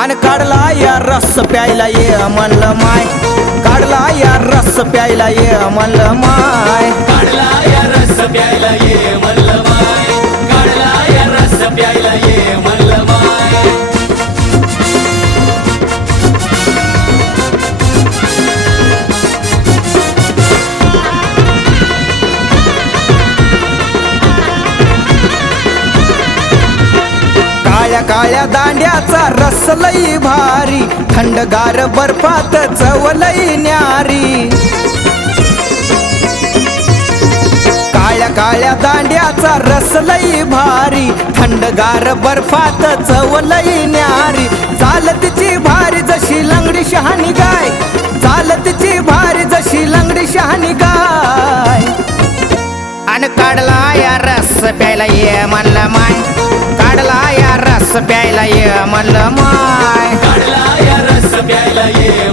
आणि काढला या रस प्यायला ये म्हणलं माय. काढला या रस प्यायला ये म्हणलं माय. काढला या रस प्यायला ये दांड्याचा रस लई भारी थंडगार बर्फात चवलई न्यारी. काळ्या काळ्या दांड्याचा रस लई भारी थंडगार बर्फात चव लई न्यारी चालतीची भारी जशी लंगडी शहाणी गाय चालतीची भारी जशी लंगडी शहाणी गाय. आणि काढला या रस प्यायला ये म्हणला रस प्यायला ये म्हणलं माय. काढला या रस प्यायला ये.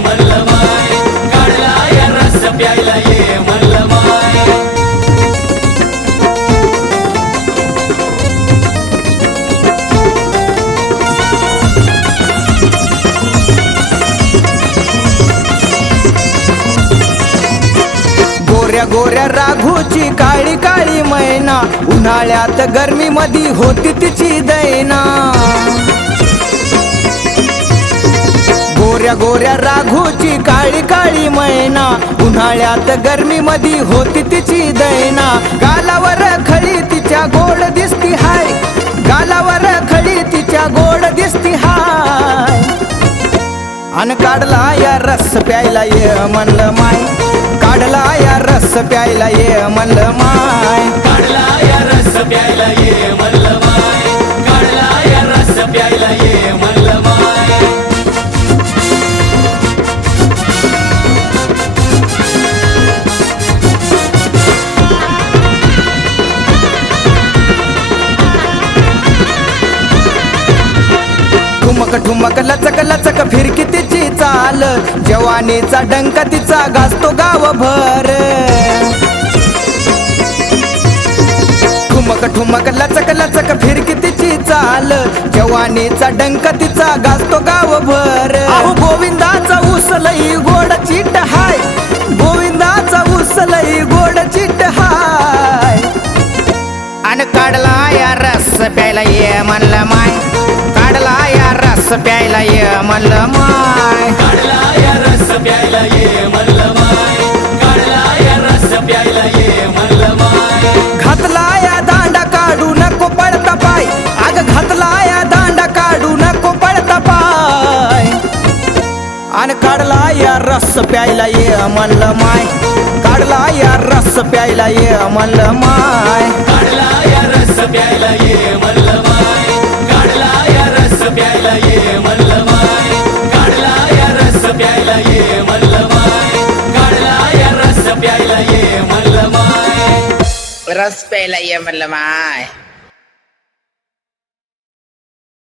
गोऱ्या राघूची काळी काळी मैना उन्हाळ्यात गर्मी मधी होती तिची दैना. गोऱ्या गोऱ्या राघूची काळी काळी मैना उन्हाळ्यात गर्मी मधी होती तिची दैना. गालावर खळी तिच्या गोड दिसती हाय गालावर खळी तिच्या गोड दिसती हाय. अन काढला या रस प्यायला ये म्हणलं माय काढला या रस प्यायला ये म्हणलं माय. काढला या रस प्यायला ये म्हणलं माय. काढला या रस प्यायला ये माय. ठुमक ठुमक लचक लचक फिरकी चाल जवानीचा डंका तिचा गाजतो गावभर. ठुमक ठुमक लचक लचक फिरकी तिची चाल. जवानीचा डंका तिचा गाजतो गावभर. अहो गोविंदाचा उसलई गोड चिट हाय. गोविंदाचा उसलई गोड चिट हाय. अन काढला या रस प्यायला ये म्हणलं माय. काढला या रस प्यायला ये म्हणलं माय. प्यायला ये म्हणलं माय. काढला या रस प्यायला ये म्हणलं माय. घातला या दांडा काढू नको पडता पाय. अग घातला या दांडा काढू नको पडता पाय. अन काढला या रस प्यायला ये म्हणलं माय. काढला या रस प्यायला ये म्हणलं माय. काढला या रस प्यायला ये रस प्यायला ये म्हणलं